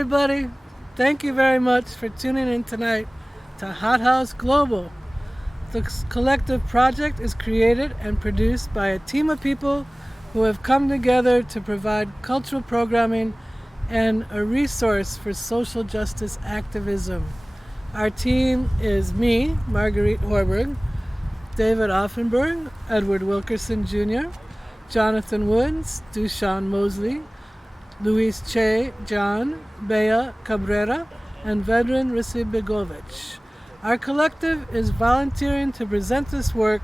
everybody. Thank you very much for tuning in tonight to Hot House Global. The collective project is created and produced by a team of people who have come together to provide cultural programming and a resource for social justice activism. Our team is me, Marguerite Horberg, David Offenberg, Edward Wilkerson Jr., Jonathan Woods, Dushan Mosley, Luis Che, John, Bea Cabrera, and Vedran Risibegovic. Our collective is volunteering to present this work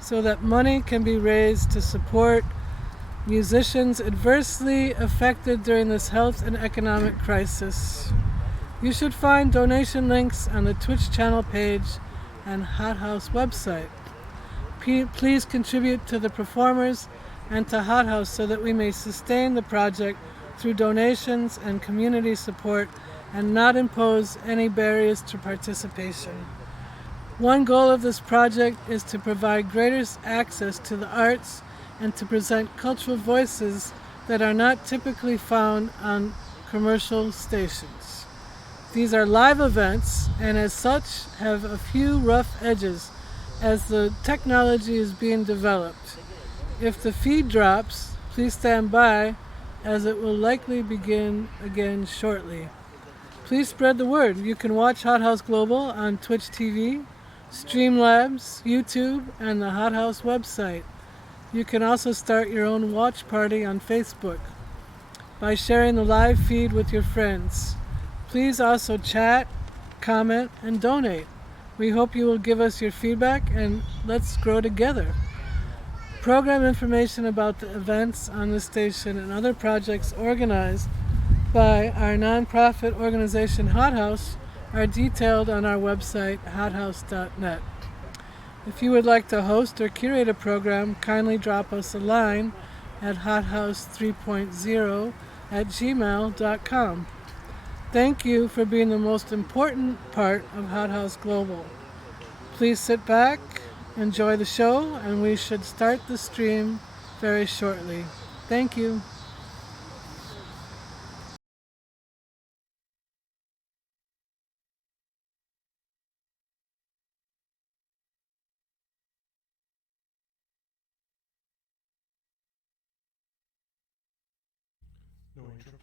so that money can be raised to support musicians adversely affected during this health and economic crisis. You should find donation links on the Twitch channel page and Hot House website. Please contribute to the performers and to Hot House so that we may sustain the project through donations and community support and not impose any barriers to participation. One goal of this project is to provide greater access to the arts and to present cultural voices that are not typically found on commercial stations. These are live events and as such have a few rough edges as the technology is being developed. If the feed drops, please stand by as it will likely begin again shortly. Please spread the word. You can watch Hot House Global on Twitch TV, Streamlabs, YouTube, and the Hot House website. You can also start your own watch party on Facebook by sharing the live feed with your friends. Please also chat, comment, and donate. We hope you will give us your feedback and let's grow together. Program information about the events on the station and other projects organized by our nonprofit organization Hot House are detailed on our website, hothouse.net. If you would like to host or curate a program, kindly drop us a line at hothouse3.0@gmail.com. Thank you for being the most important part of Hot House Global. Please sit back, enjoy the show, and we should start the stream very shortly. Thank you. No intro.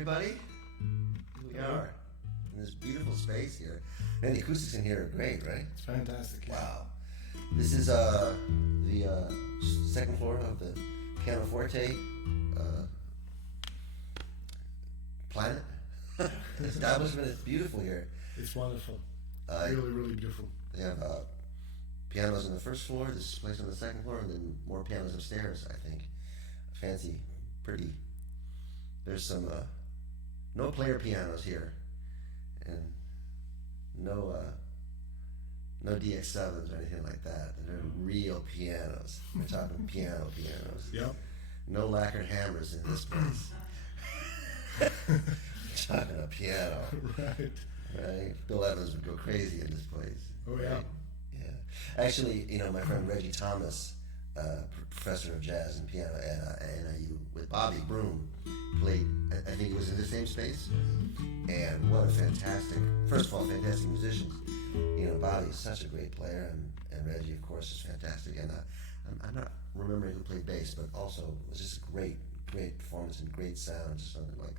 everybody. Here we are in this beautiful space here. And the acoustics in here are great, right? It's fantastic. Yeah. Wow. This is the second floor of the Piano Forte planet establishment. It's beautiful here. It's wonderful. Really, really beautiful. They have pianos on the first floor, this place on the second floor, and then more pianos upstairs, I think. Fancy, pretty. There's some no player pianos here, and no DX7s or anything like that. They're real pianos. We're talking pianos. Yep. No lacquered hammers in this place. We're talking a piano. Right. Bill Evans would go crazy in this place. Oh, yeah. Right? Yeah. Actually, my friend Reggie Thomas, professor of jazz and piano at NIU, with Bobby Broom, played, I think he was in the same space. And what a fantastic musicians. Bobby is such a great player, and Reggie, of course, is fantastic. And I'm not remembering who played bass, but also it was just a great performance and great sound. Just something like,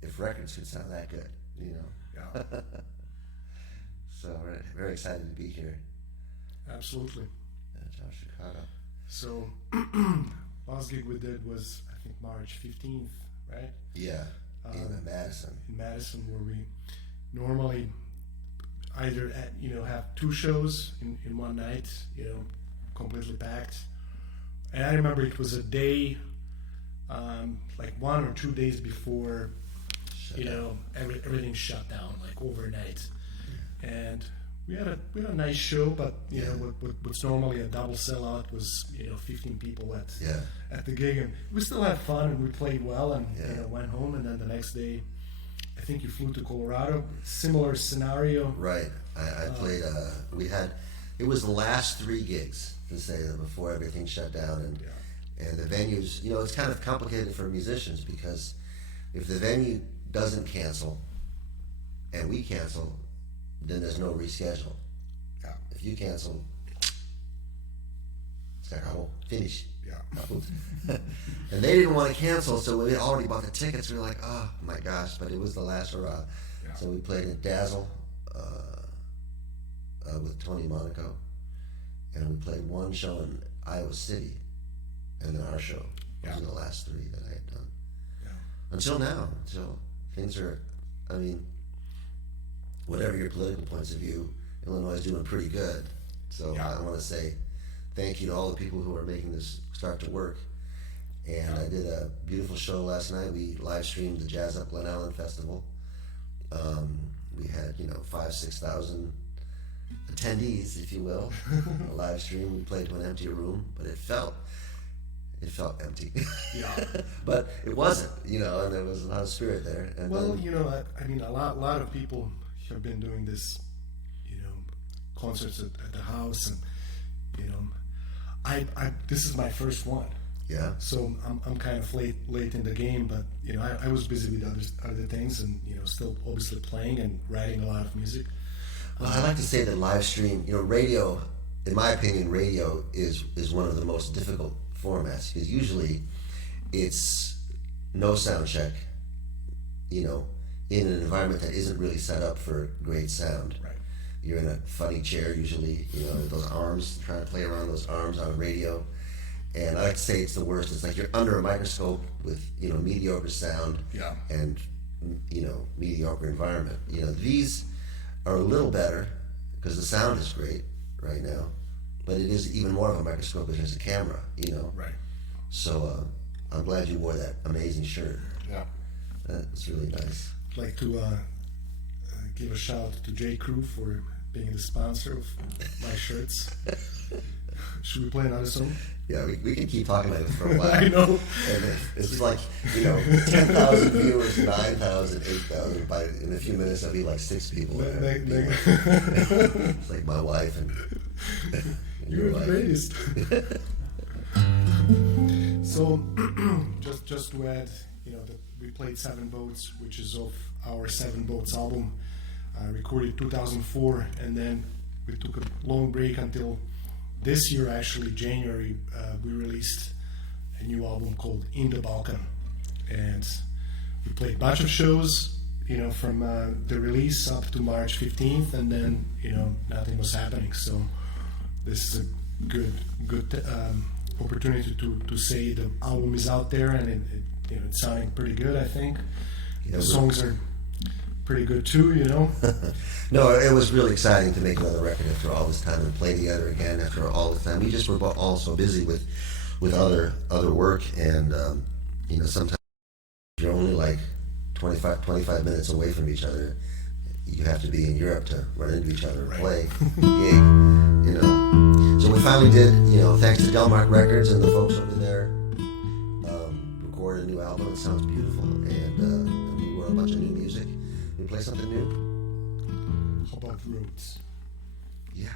if records could sound that good, Yeah. So we're very excited to be here. Absolutely. Chicago. So, last gig we did was, I think, March 15th, right? Yeah, in Madison. In Madison, where we normally either have two shows in one night, completely packed. And I remember it was a day, like 1 or 2 days before, everything shut down, like overnight. And we had a nice show, but what's normally a double sellout was 15 people at the gig, and we still had fun and we played well, and went home. And then the next day, I think you flew to Colorado. Similar scenario. Right. I played. It was the last 3 gigs to say that before everything shut down, and the venues. It's kind of complicated for musicians because if the venue doesn't cancel and we cancel, then there's no reschedule. Yeah. If you cancel, it's like, I won't finish. Yeah. And they didn't want to cancel, so we had already bought the tickets. We were like, oh my gosh, but it was the last hurrah. Yeah. So we played at Dazzle with Tony Monaco, and we played one show in Iowa City, and then our show. Those were the last 3 that I had done. Yeah. Until now, until things are, whatever your political points of view, Illinois is doing pretty good. So I want to say thank you to all the people who are making this start to work. And I did a beautiful show last night. We live streamed the Jazz Up Glen Ellen Festival. We had 5,000-6,000 attendees, if you will. A live stream. We played to an empty room, but it felt empty. Yeah. But it wasn't, and there was a lot of spirit there. And well, a lot of people have been doing this, concerts at the house, and I this is my first one. Yeah. So I'm kind of late in the game, but I was busy with other things, and still obviously playing and writing a lot of music. Well, I like to say that live stream, radio, in my opinion, radio is one of the most difficult formats, because usually it's no sound check, in an environment that isn't really set up for great sound. Right. You're in a funny chair usually, those arms, trying to play around those arms on radio. And I like to say it's the worst. It's like you're under a microscope with, mediocre sound and, mediocre environment. These are a little better because the sound is great right now, but it is even more of a microscope because there's a camera, Right. So I'm glad you wore that amazing shirt. Yeah. That's really nice. I'd like to give a shout out to J. Crew for being the sponsor of my shirts. Should we play another song? Yeah, we can keep talking about this for a while. I know. And it's like, 10,000 viewers, 9,000, 8,000. In a few minutes, there'll be like 6 people there. It's like my wife and You're your the wife. greatest. So, just to add, that we played 7 Boats, which is of our 7 Boats album, recorded 2004, and then we took a long break until this year, actually, January, we released a new album called In the Balkan. And we played a bunch of shows, from the release up to March 15th, and then nothing was happening. So this is a good opportunity to say the album is out there, and it's sounding pretty good. I think the songs are pretty good too. No, it was really exciting to make another record after all this time and play together again after all this time. We just were all so busy with other work, and sometimes you're only like 25 minutes away from each other. You have to be in Europe to run into each other and play gig, So we finally did, thanks to Delmark Records and the folks over there, recorded a new album. It sounds beautiful, and we wrote a bunch of new music. We play something new. How about Roots? Yeah.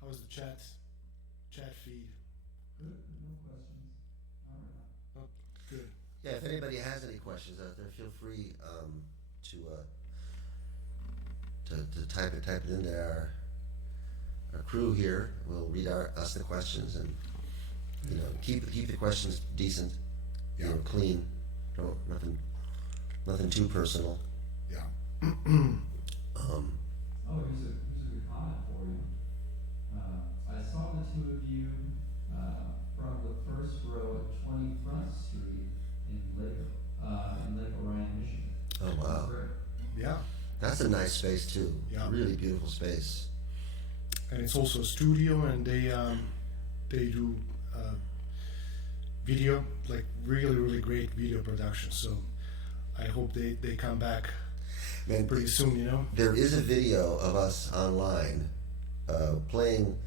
how is the chat feed? Good, no questions. All right. Oh, good. Yeah, if anybody has any questions out there, feel free to type it into our crew here. We'll read us the questions, and keep the questions decent, clean. Don't nothing too personal. Yeah. Oh, here's a good comment for you. I saw the two of you from the first row at 20 Front Street in Lake Orion, Michigan. Oh wow, Yeah. that's a nice space too. Yeah. Really beautiful space. And it's also a studio, and they do video, like really great video production. So I hope they come back Man, pretty soon. There is a video of us online playing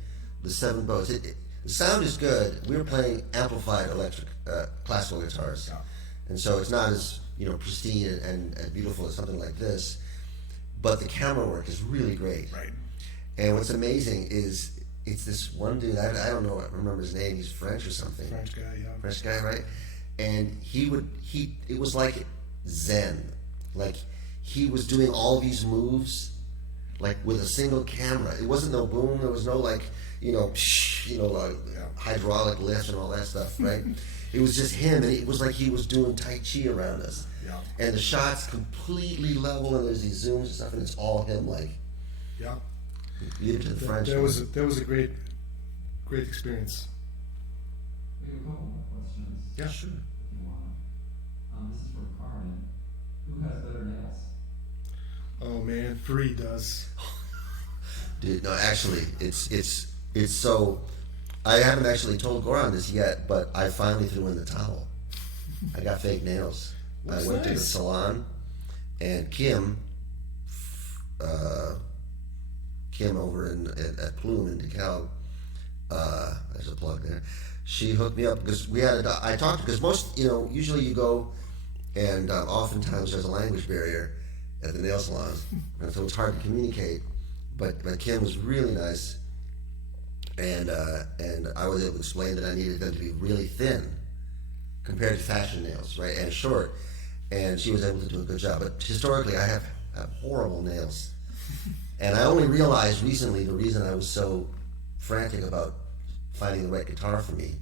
the seven bows. The sound is good. We were playing amplified electric classical guitars, and so it's not as pristine and beautiful as something like this. But the camera work is really great. Right. And what's amazing is it's this one dude. I don't know. I remember his name. He's French or something. French guy, yeah. French guy, right? And it was like Zen. Like he was doing all these moves, like with a single camera. It wasn't no boom. There was no hydraulic lift and all that stuff, right? It was just him, and it was like he was doing Tai Chi around us. Yeah. And the shot's completely level, and there's these zooms and stuff, and it's all him. Like, Yeah. leave it to the French. That was a great experience. We have a couple more questions. Yeah, sure. If you want. This is from Carmen. Who has better nails? Oh man, 3 does. Dude, no, actually, it's so. I haven't actually told Goran this yet, but I finally threw in the towel. I got fake nails. That's I went to the nice. salon, and Kim over at Plume in DeKalb, there's a plug there. She hooked me up because because most, usually you go, and oftentimes there's a language barrier at the nail salons, and so it's hard to communicate. But Kim was really nice, and I was able to explain that I needed them to be really thin compared to fashion nails, right, and short, and she was able to do a good job. But historically, I have horrible nails, and I only realized recently the reason I was so frantic about finding the right guitar for me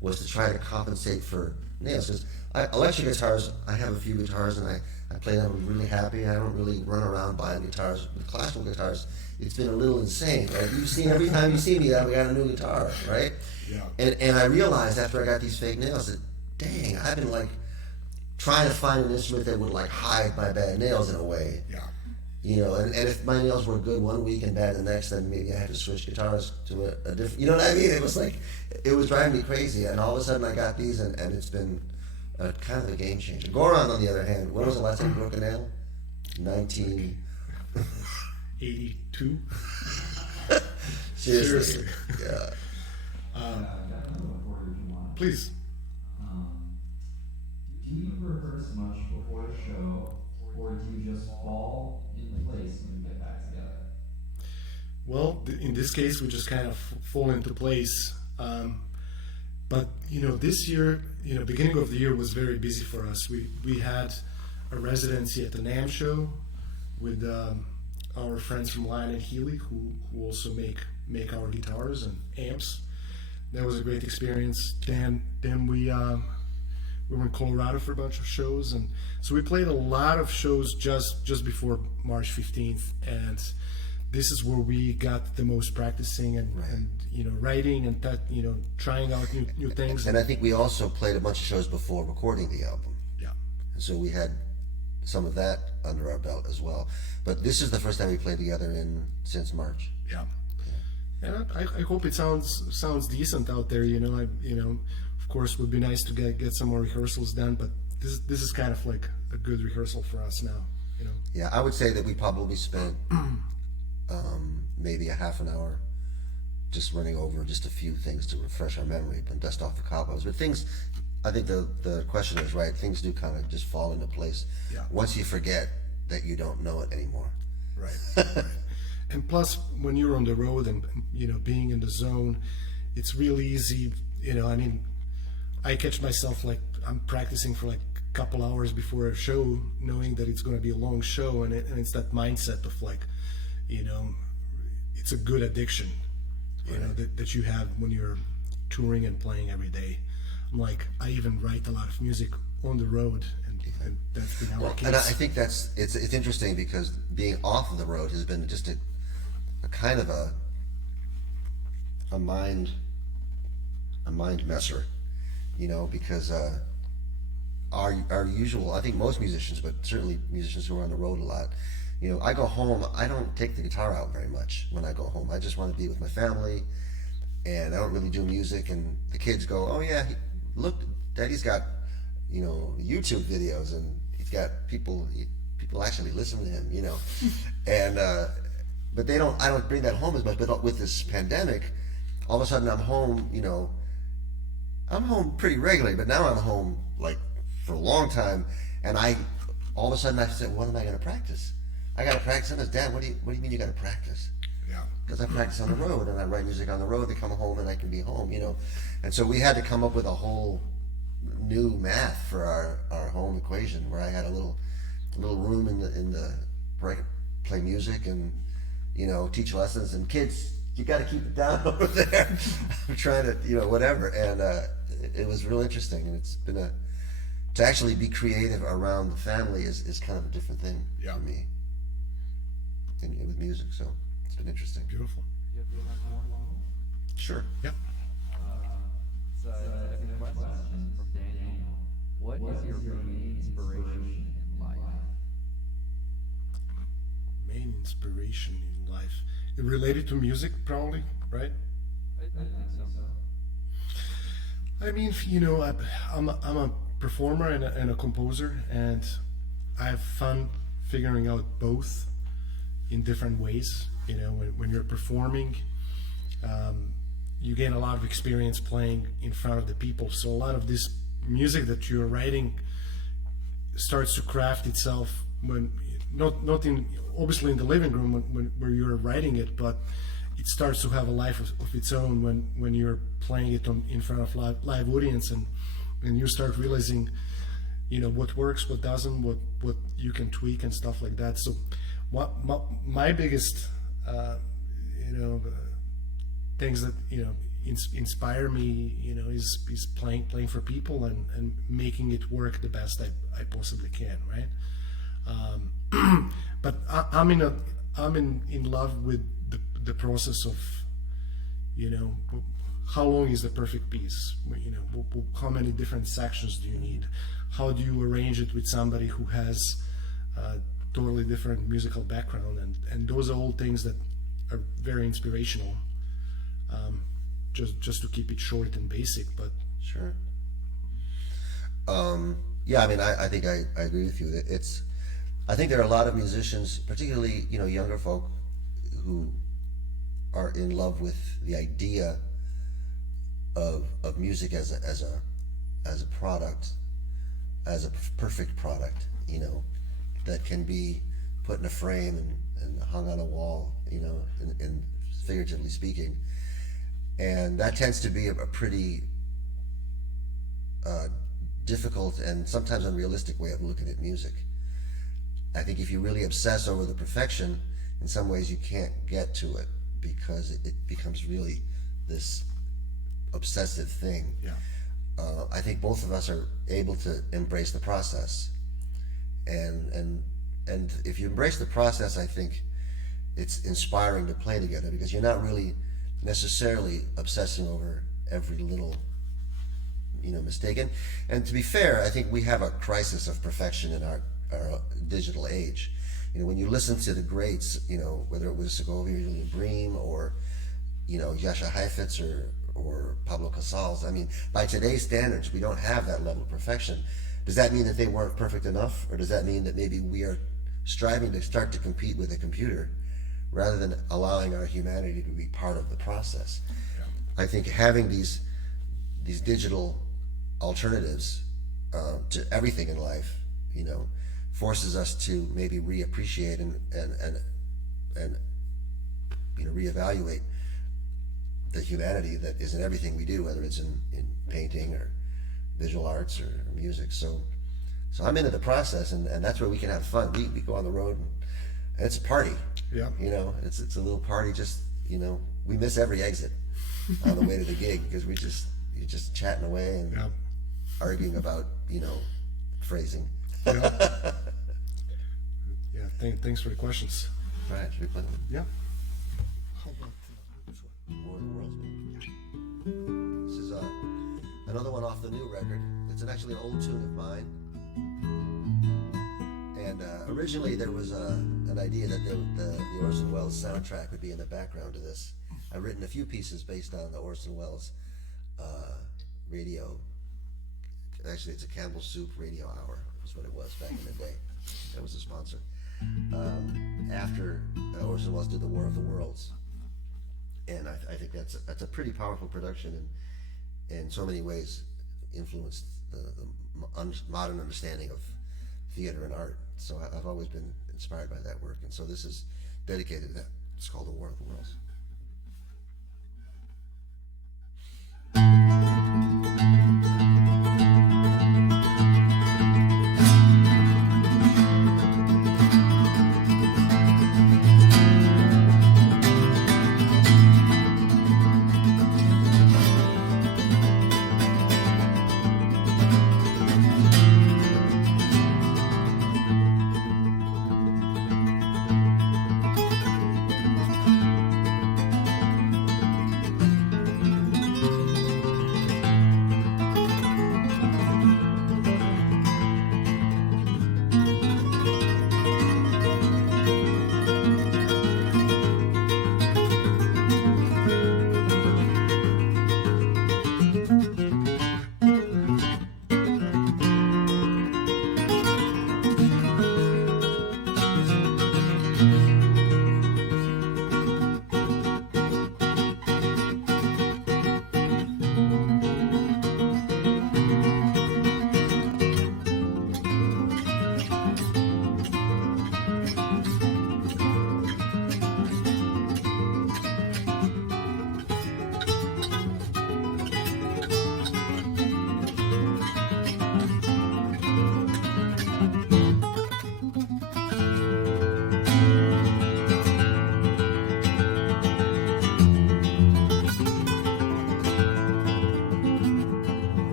was to try to compensate for nails. Because electric guitars, I have a few guitars, and I play them. I'm really happy. I don't really run around buying guitars. With classical guitars, it's been a little insane, right? You've seen every time you see me, I got a new guitar, right? Yeah. And I realized after I got these fake nails that, dang, I've been like trying to find an instrument that would like hide my bad nails in a way. Yeah. And if my nails were good one week and bad the next, then maybe I had to switch guitars to a different, you know what I mean? It was like, it was driving me crazy, and all of a sudden I got these, and it's been kind of a game changer. Goran, on the other hand, when was the last time you broke a nail? 82. Seriously. Yeah. I got another one for you if you want. Please. Do you rehearse much before the show, or do you just fall in place when you get back together? Well, in this case, we just kind of fall into place. But this year, beginning of the year was very busy for us. We had a residency at the NAMM show with our friends from Lion and Healy, who also make our guitars and amps. That was a great experience. Then we were in Colorado for a bunch of shows, and so we played a lot of shows just before March 15th, and this is where we got the most practicing and writing and that trying out new things. And I think we also played a bunch of shows before recording the album. Yeah. And so we had some of that under our belt as well. But this is the first time we played together since March. Yeah. And I hope it sounds decent out there. Of course, it would be nice to get some more rehearsals done, but this is kind of like a good rehearsal for us now. Yeah, I would say that we probably spent maybe a half an hour just running over just a few things to refresh our memory and dust off the cobwebs. But things, I think the question is right. Things do kind of just fall into place Yeah. once you forget that you don't know it anymore. Right. and plus when you're on the road and being in the zone, it's really easy. I mean, I catch myself like I'm practicing for like a couple hours before a show, knowing that it's going to be a long show, and it's that mindset of like, it's a good addiction, that you have when you're touring and playing every day. I'm like, I even write a lot of music on the road, and that's been our case. And I think it's interesting because being off of the road has been just a kind of a mind messer, because our usual, I think most musicians, but certainly musicians who are on the road a lot, I go home, I don't take the guitar out very much when I go home. I just want to be with my family, and I don't really do music. And the kids go, oh yeah, look, Daddy's got YouTube videos, and he's got people actually listen to him, and but I don't bring that home as much. But with this pandemic, all of a sudden I'm home, I'm home pretty regularly, but now I'm home like for a long time, and all of a sudden I said, what am I going to practice? I got to practice. And I said, Dad, what do you mean you got to practice? Yeah. Because I practice on the road, and I write music on the road to come home, and I can be home, And so we had to come up with a whole new math for our home equation, where I had a little room in the where I could play music and teach lessons. And kids, you got to keep it down over there. I'm trying to whatever, and it was real interesting. And it's been to actually be creative around the family is kind of a different thing for me, and with music. So it's been interesting. Beautiful. Do you have time for one more? Sure. Yeah. So second question from Daniel. What is your main inspiration in life? Main inspiration in life. Related to music, probably, right? I think so. I mean, I'm a performer and a composer, and I have fun figuring out both in different ways. When you're performing, you gain a lot of experience playing in front of the people. So a lot of this music that you're writing starts to craft itself when not in obviously in the living room where you're writing it, but it starts to have a life of its own when you're playing it in front of live audience, and you start realizing what works, what doesn't, what you can tweak and stuff like that. So my biggest things that inspire me is playing for people and making it work the best I possibly can, right? But I'm in love with the process of how long is the perfect piece, how many different sections do you need, how do you arrange it with somebody who has a totally different musical background, and those are all things that are very inspirational. Just to keep it short and basic, but sure. Yeah, I mean, I think I agree with you. I think there are a lot of musicians, particularly younger folk, who are in love with the idea of music as a product, as a perfect product, that can be put in a frame and hung on a wall, in figuratively speaking. And that tends to be a pretty difficult and sometimes unrealistic way of looking at music. I think if you really obsess over the perfection, in some ways you can't get to it because it becomes really this obsessive thing. yeah. I think both of us are able to embrace the process, and if you embrace the process, I think it's inspiring to play together because you're not really necessarily obsessing over every little mistake. And to be fair, I think we have a crisis of perfection in our digital age. When you listen to the greats, whether it was Segovia or Julian Bream or Jascha Heifetz or Pablo Casals, I mean, by today's standards, we don't have that level of perfection. Does that mean that they weren't perfect enough, or does that mean that maybe we are striving to start to compete with a computer rather than allowing our humanity to be part of the process? I think having these digital alternatives to everything in life, forces us to maybe reappreciate and evaluate the humanity that is in everything we do, whether it's in painting or visual arts or music. So I'm into the process, and that's where we can have fun. We go on the road, and it's a party. Yeah. You know, it's a little party. Just, you know, we miss every exit on the way to the gig because you're just chatting away and arguing about, you know, phrasing. Yeah. Thanks for the questions. All right, should we play them? Yeah. War of the Worlds. This is another one off the new record. It's actually an old tune of mine. And originally there was an idea that the Orson Welles soundtrack would be in the background of this. I've written a few pieces based on the Orson Welles radio. Actually, it's a Campbell Soup radio hour. Was what it was back in the day. That was the sponsor. After Orson Welles did the War of the Worlds. And I think that's a pretty powerful production, and in so many ways influenced the modern understanding of theater and art. So I've always been inspired by that work, and so this is dedicated to that. It's called The War of the Worlds.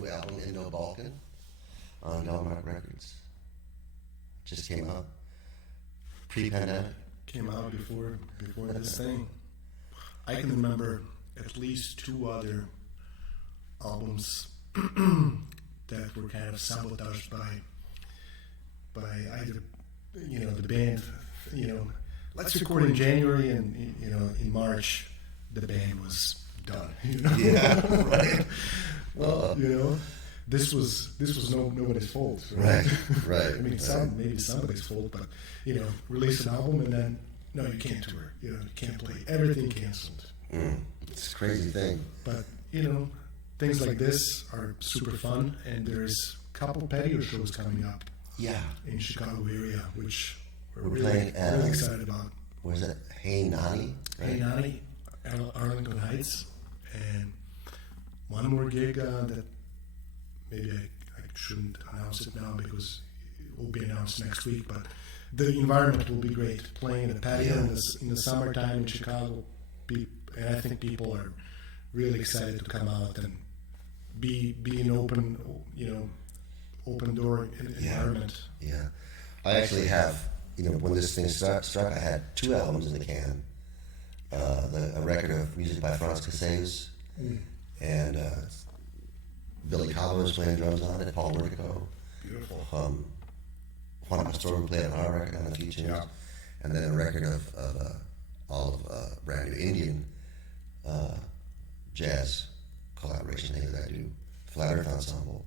new album, In No Balkan, on Delmark Records. Just came out pre-pandemic. Came out before this thing. I can remember at least 2 other albums that were kind of sabotaged by either, the band, let's record in January, and in March the band was done. Yeah, right. Well, this was nobody's fault. Right, right. I mean, maybe somebody's fault, but release an album and then no, you can't tour. You can't play. Everything canceled. It's a crazy thing. But things like this are super fun, and there's a couple patio shows coming up. Yeah. In Chicago area, which we're playing really excited about. Where's that? Hey Nani? Right? Hey Nani, Arlington Heights, and one more gig that maybe I shouldn't announce it now because it will be announced next week. But the environment will be great. Playing in a patio in the summertime in Chicago, and I think people are really excited to come out and be an open door environment. Yeah. I actually have, when this thing struck, I had 2 albums in the can. A record of music by Franz Cassez, and Billy Cobham was playing drums on it, Paul Wernico. Beautiful. Juan Pastor played on our record on a few tunes. Yeah. And then a record of all of brand new Indian jazz collaboration things that I do, Flat Earth Ensemble.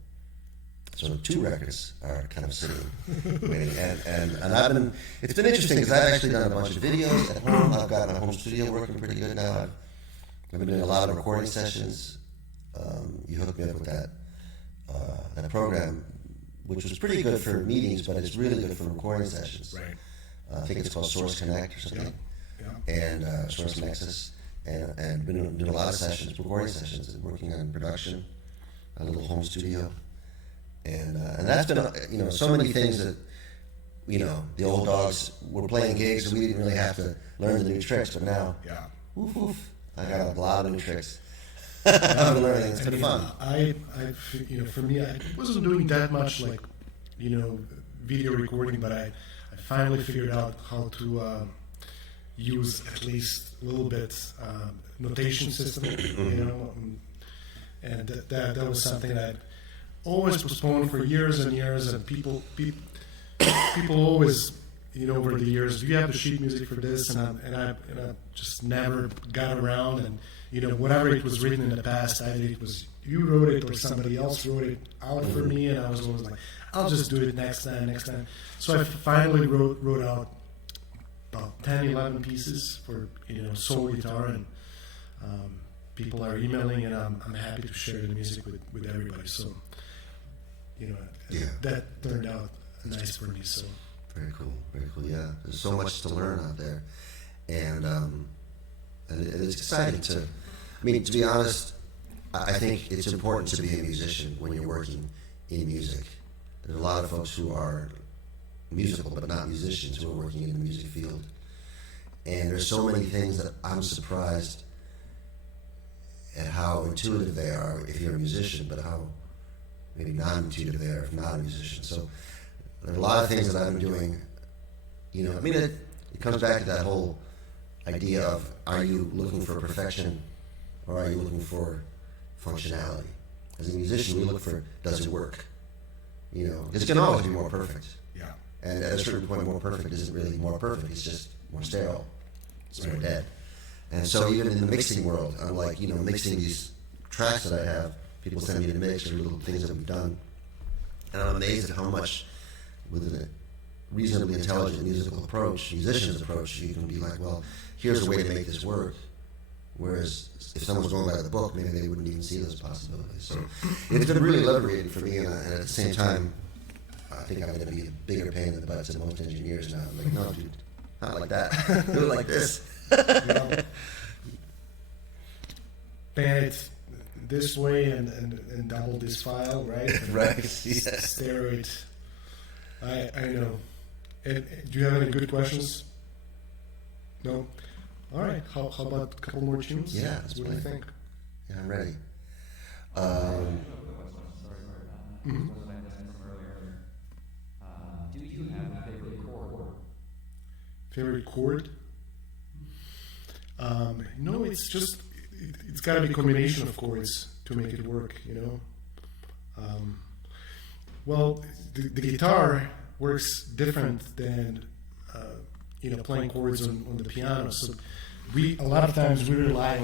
So 2 records are kind of sitting, waiting, and it's been interesting because I've actually done a bunch of videos at home. I've got my home studio working pretty good now. I've been doing a lot of recording sessions. You hooked me up with that program, which was pretty good for meetings, but it's really good for recording sessions. Right. I think it's called Source Connect or something, and Source Nexus, and been doing a lot of sessions, recording sessions, and working on production, a little home studio. And that's been, so many things that, the old dogs were playing gigs and we didn't really have to learn the new tricks, but now, I got a lot of new tricks. I'm learning. It's been fun. For me, I wasn't doing that much video recording, but I finally figured out how to use at least a little bit notation system, and that was something that always postponed for years and years, and people always, over the years, do you have the sheet music for this? And I just never got around, and whatever it was written in the past, either it was you wrote it or somebody else wrote it out for me, and I was always like, I'll just do it next time. So I finally wrote out about 10, 11 pieces for soul guitar, and people are emailing, and I'm happy to share the music with everybody. So. That turned out nice for me. So very cool. Yeah, there's so much to learn out there, and it's exciting to. I mean, to be honest, I think it's important to be a musician when you're working in music. There's a lot of folks who are musical but not musicians who are working in the music field, and there's so many things that I'm surprised at how intuitive they are if you're a musician, but how maybe non-intuitive there if not a musician. So there are a lot of things that I've been doing. It comes back to that whole idea of, are you looking for perfection or are you looking for functionality? As a musician, we look for, does it work? It can always be more perfect. Yeah. And at a certain point, more perfect isn't really more perfect. It's just more sterile. It's more dead. And so even in the mixing world, I'm like, mixing these tracks that I have, people send me to mix or little things that we've done. And I'm amazed at how much, with a reasonably intelligent musician's approach, you can be like, well, here's a way to make this work. Whereas if someone's going by the book, maybe they wouldn't even see those possibilities. So it's been really liberating for me, and at the same time, I think I'm going to be a bigger pain in the butt to most engineers now. I'm like, no, dude, not like that. Do it like this. Pan it this way and double this file, right? And right. Yes. Stare it. I know. And do you have any good questions? No? All right. How about a couple more tunes? Yeah. What do you think? Yeah, I'm ready. Mhm. was what I mentioned earlier. Do you have a favorite chord? Favorite chord? No, it's just it's got to be a combination of chords to make it work. Well, the guitar works different than playing chords on the piano. So a lot of times we rely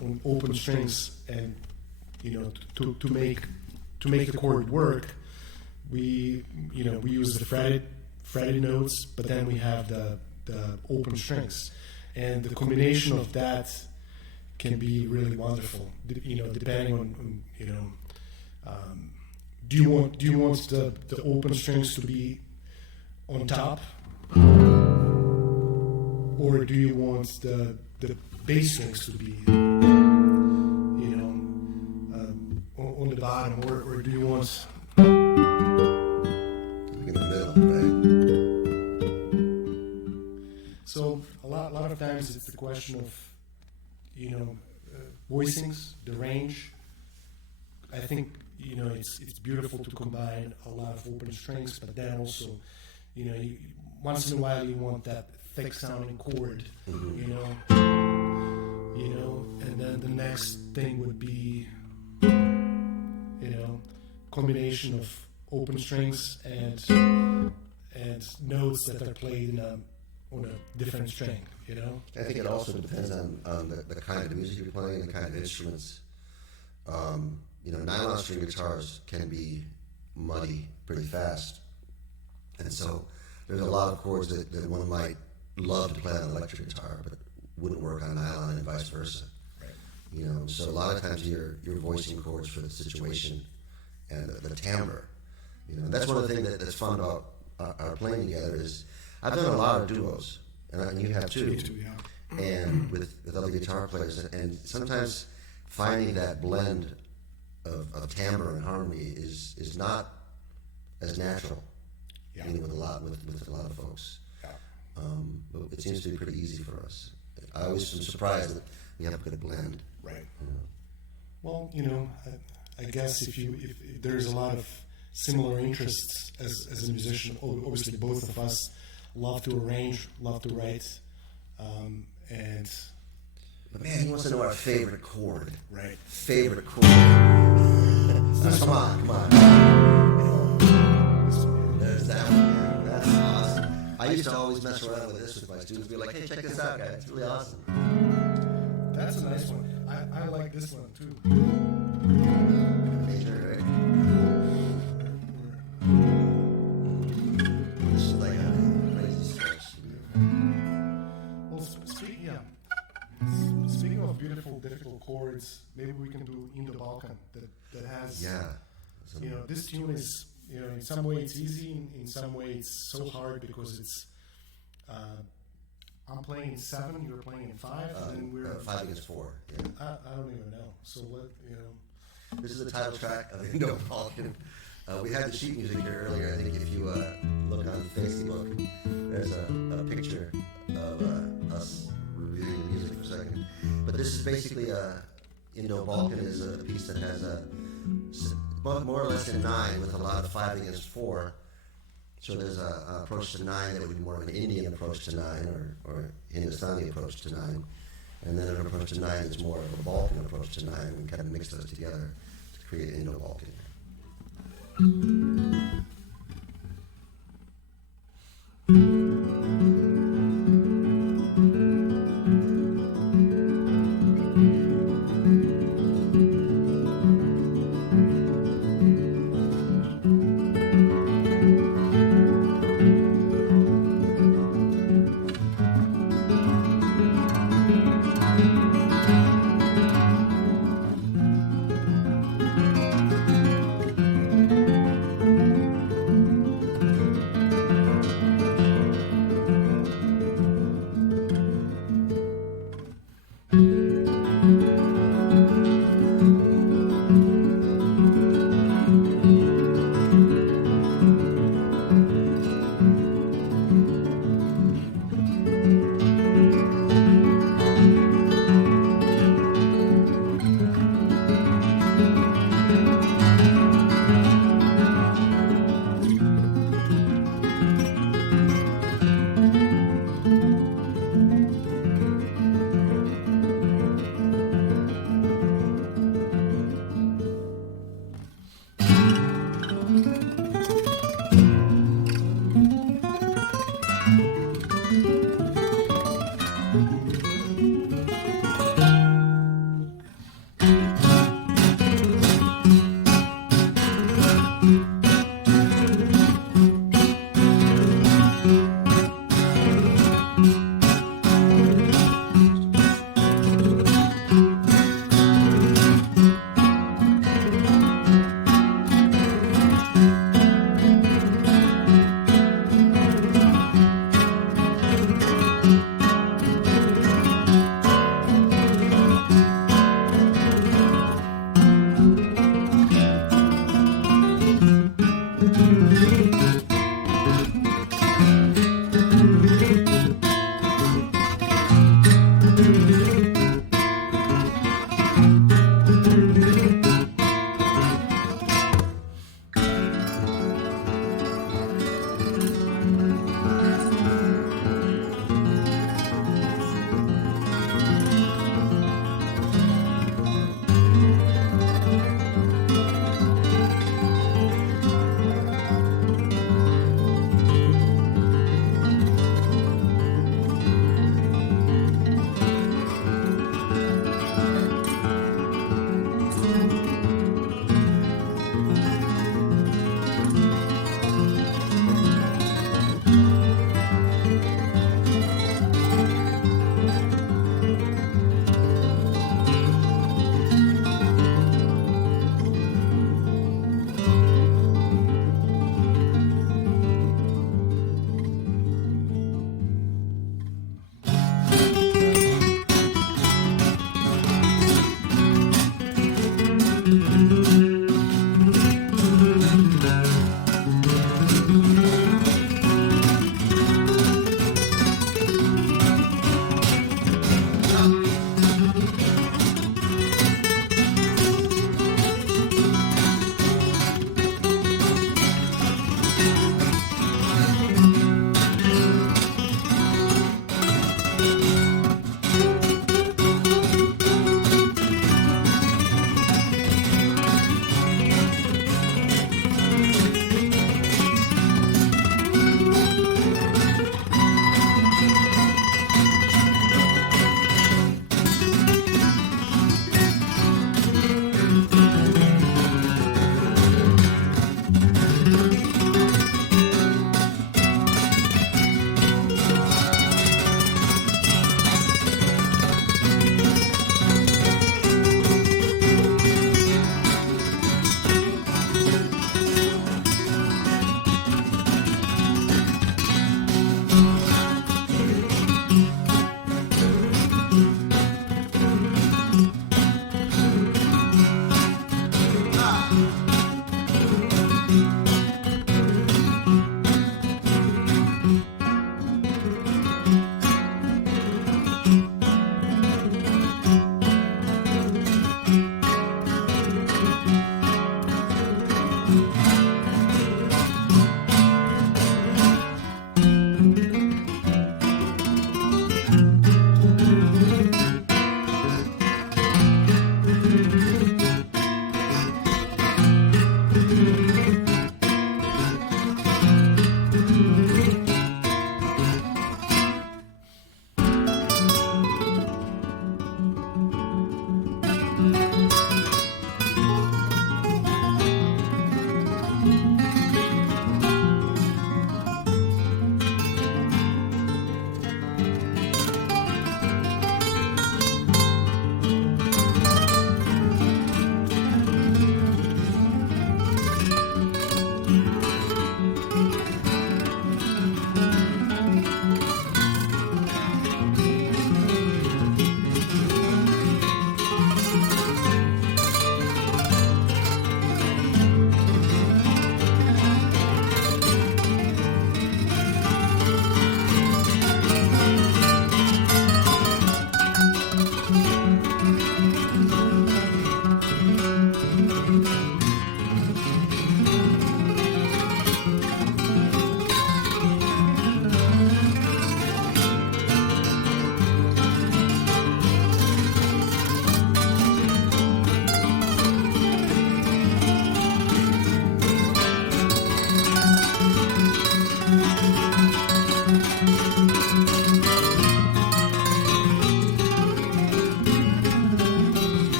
on open strings, and to make the chord work, we use the fretted notes, but then we have the open strings, and the combination of that can be really wonderful. Depending on do you want the open strings to be on top, or do you want the bass strings to be on the bottom, or do you want In the middle, right? So a lot of times it's the question of voicings, the range. I think it's beautiful to combine a lot of open strings, but then also once in a while you want that thick sounding chord, and then the next thing would be combination of open strings and notes that are played on a different string. I think it also depends on the kind of music you're playing, the kind of instruments. Nylon string guitars can be muddy pretty fast, and so there's a lot of chords that one might love to play on an electric guitar, but wouldn't work on nylon, and vice versa. Right. So a lot of times you're voicing chords for the situation and the timbre. And that's one of the things that's fun about our playing together is I've done a lot of duos, and you have too. Me too, yeah. And with other guitar players, and sometimes finding that blend of timbre and harmony is not as natural. Yeah. With a lot of folks. Yeah. But it seems to be pretty easy for us. I always am surprised that we have a good blend. Right. Well, I guess if there's a lot of similar interests as a musician, obviously both of us love to arrange, love to write, and But man, he wants to know our favorite chord. right. Favorite chord. Come on. There's that one, man. That's awesome. I used to always mess around with this with my students. Be like, hey, check this out, guys. It's really awesome. That's a nice one. I like this one too. Major, right? This is like a crazy stretch. Well, speaking of beautiful, difficult chords, maybe we can do Indo-Balkan that has. Yeah. This tune is, in some way it's easy, in some way it's so hard because it's. I'm playing in 7, you're playing in 5, and then we're 5 against 4. Yeah. I don't even know. So This is the title track of Indo-Balkan. We had the sheet music here earlier. I think if you look on Facebook, there's a picture of us reviewing the music for a second. But this is basically Indo-Balkan is a piece that has more or less in 9 with a lot of 5 against 4. So there's an approach to 9 that would be more of an Indian approach to 9 or Hindustani approach to 9. And then an approach to 9 is more of a Balkan approach to 9. We kind of mix those together to create Indo-Balkan.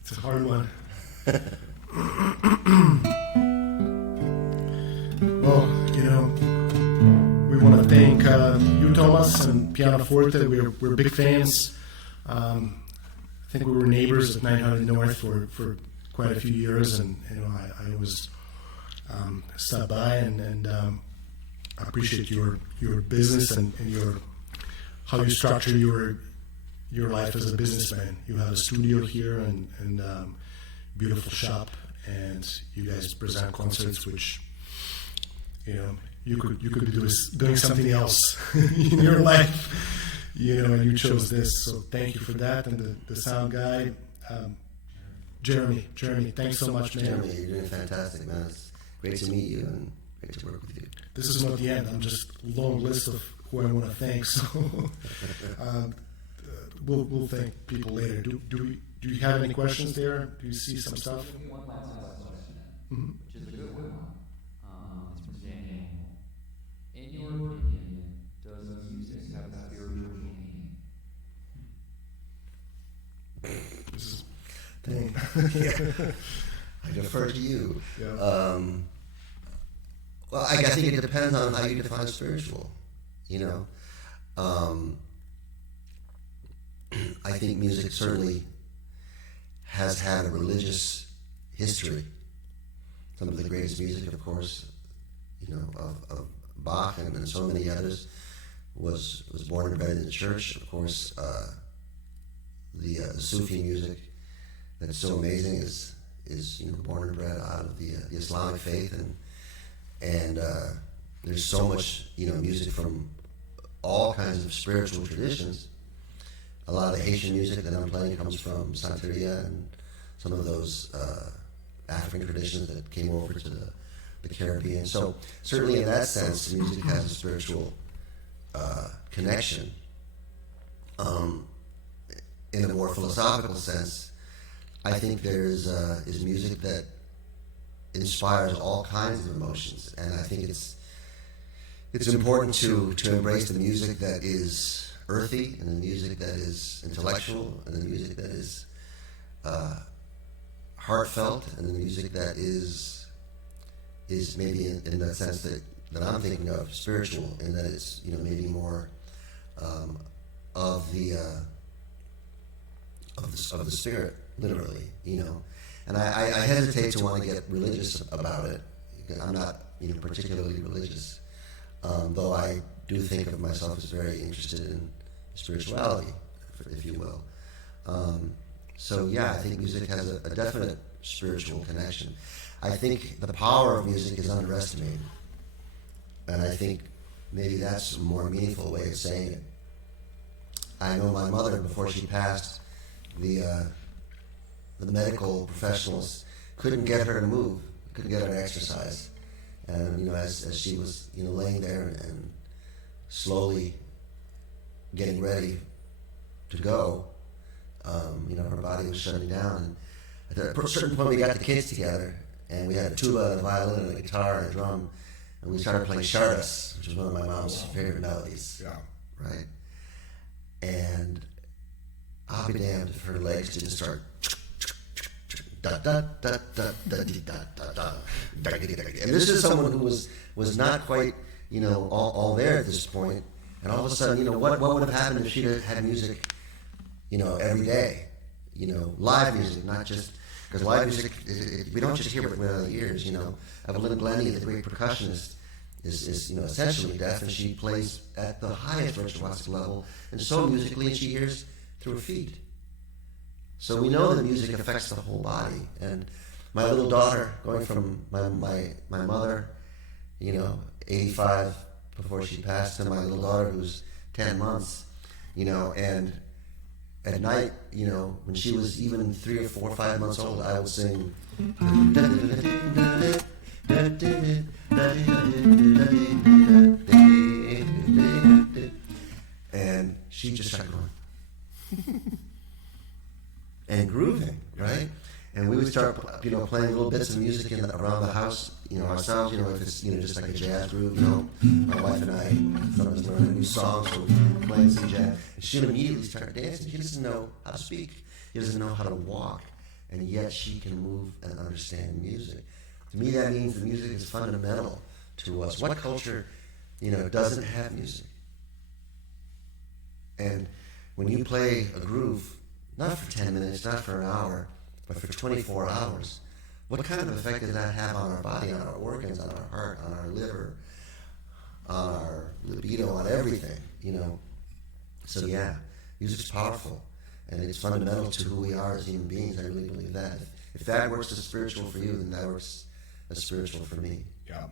It's a hard one. Well, we want to thank you, Thomas, and Piano Forte. We're big fans. I think we were neighbors at 900 North for quite a few years, and I always stop by and I appreciate your business and how you structure your life as a businessman. You have a studio here and beautiful shop, and you guys present concerts, which you could be doing something else in your life, and you chose this. So thank you for that. And the sound guy, Jeremy, thanks so much, man. Jeremy, you're doing fantastic, man. It's great to meet you and great to work with you. This is not the end. I'm just a long list of who I want to thank. So we'll thank people later. Do you have any questions there? Do you see some stuff? One last question, Mm-hmm. which is a good one. It's from Daniel. In your opinion, does music have a spiritual meaning? This is I defer to you. Yeah. Well, I think it depends on how you define spiritual. I think music certainly has had a religious history. Some of the greatest music, of course, of Bach and so many others was born and bred in the church. Of course, the Sufi music that's so amazing is born and bred out of the Islamic faith, and there's so much music from all kinds of spiritual traditions. A lot of the Haitian music that I'm playing comes from Santeria and some of those African traditions that came over to the Caribbean. So certainly in that sense, music has a spiritual connection. In a more philosophical sense, I think there is music that inspires all kinds of emotions, and I think it's important to embrace the music that is earthy, and the music that is intellectual, and the music that is heartfelt, and the music that is maybe in that sense that I'm thinking of spiritual, in that it's maybe more of the spirit, literally, And I hesitate to want to get religious about it. I'm not particularly religious, though I do think of myself as very interested in spirituality, if you will. So yeah, I think music has a definite spiritual connection. I think the power of music is underestimated, and I think maybe that's a more meaningful way of saying it. I know my mother, before she passed, the medical professionals couldn't get her to move, couldn't get her to exercise, and as she was laying there and slowly getting ready to go, her body was shutting down. And at a certain point, we got the kids together, and we had a tuba, and a violin, and a guitar, and a drum, and we started playing Chardas, which was one of my mom's favorite melodies. Yeah. Right? And I'll be damned if her legs didn't start da da da da da da da da. And this is someone who was not quite all there at this point. And all of a sudden, what would have happened if she'd had music, every day, live music, not just, because live music, we don't just hear it with our ears, Evelyn Glennie, the great percussionist, is essentially deaf, and she plays at the highest virtuosic level, and so musically, and she hears through her feet. So we know that music affects the whole body. And my little daughter, going from my mother, 85 before she passed, to my little daughter who's 10 months, and at night, when she was even 3 or 4 or 5 months old, I would sing. And she just started going. And grooving, right? And we would start, playing little bits of music around the house, ourselves, if it's, just like a jazz groove, my wife and I, sometimes learning new songs, so we're playing some jazz. And she would immediately start dancing. She doesn't know how to speak. She doesn't know how to walk. And yet she can move and understand music. To me, that means the music is fundamental to us. What culture, doesn't have music? And when you play a groove, not for 10 minutes, not for an hour, but for 24 hours, what kind of effect does that have on our body, on our organs, on our heart, on our liver, on our libido, on everything, So yeah, music's powerful, and it's fundamental to who we are as human beings. I really believe that. If that works as spiritual for you, then that works as spiritual for me. Yeah.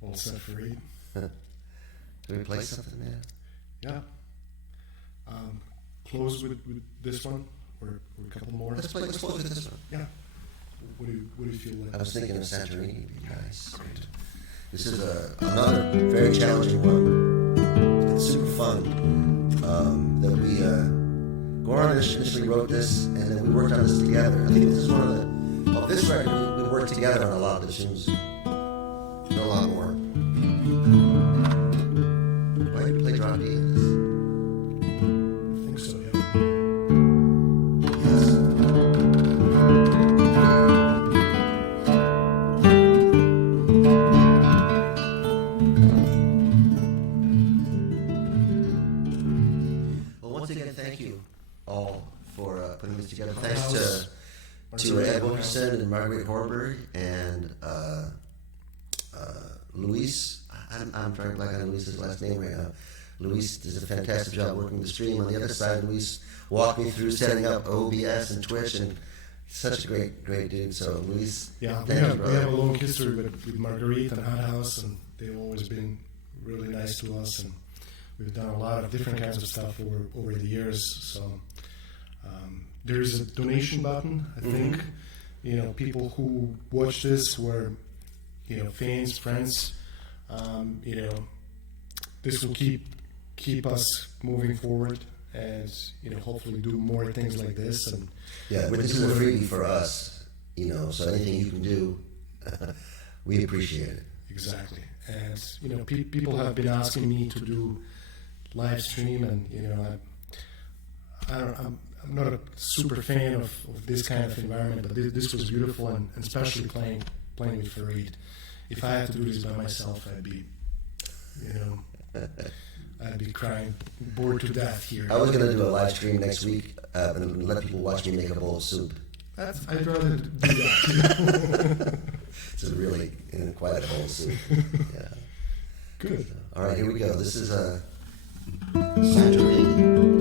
Well said, Fareed. Do we play something, man? Yeah. Close with this one, or a couple more. Let's close with this one. Yeah. What do you feel like? I was thinking of Santorini would be nice. This is another very challenging one. It's super fun. That we Goran initially wrote this, and then we worked on this together. I think this is one of this record we worked together on a lot of the tunes. A lot more. Why did you play drop D in this? And Margaret Horberg and Luis. I'm trying to black on Luis's last name right now. Luis does a fantastic job working the stream. On the other side, Luis walked me through setting up OBS and Twitch, and such a great dude. So Luis, we have a long history with Marguerite and Hot House, and they've always been really nice to us, and we've done a lot of different kinds of stuff over the years. So there is a donation button, I think. People who watch this were, fans, friends. This will keep us moving forward, and hopefully do more things like this. And yeah, but this is a freebie for us. So anything you can do, we appreciate it. Exactly, and people have been asking me to do live stream, and I'm not a super fan of this kind of environment, but this was beautiful, and especially playing with Fareed. If I had to do this by myself, I'd be, I'd be crying, bored to death here. I was going to do a live stream next week and let people watch me make a bowl of soup. I'd rather do that. It's a really quite a bowl of soup. Yeah. Good. All right, here we go. This is a Santorini.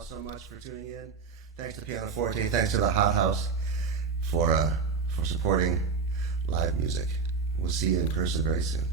all so much for tuning in. Thanks to Piano Forte. Thanks to the Hot House for supporting live music. We'll see you in person very soon.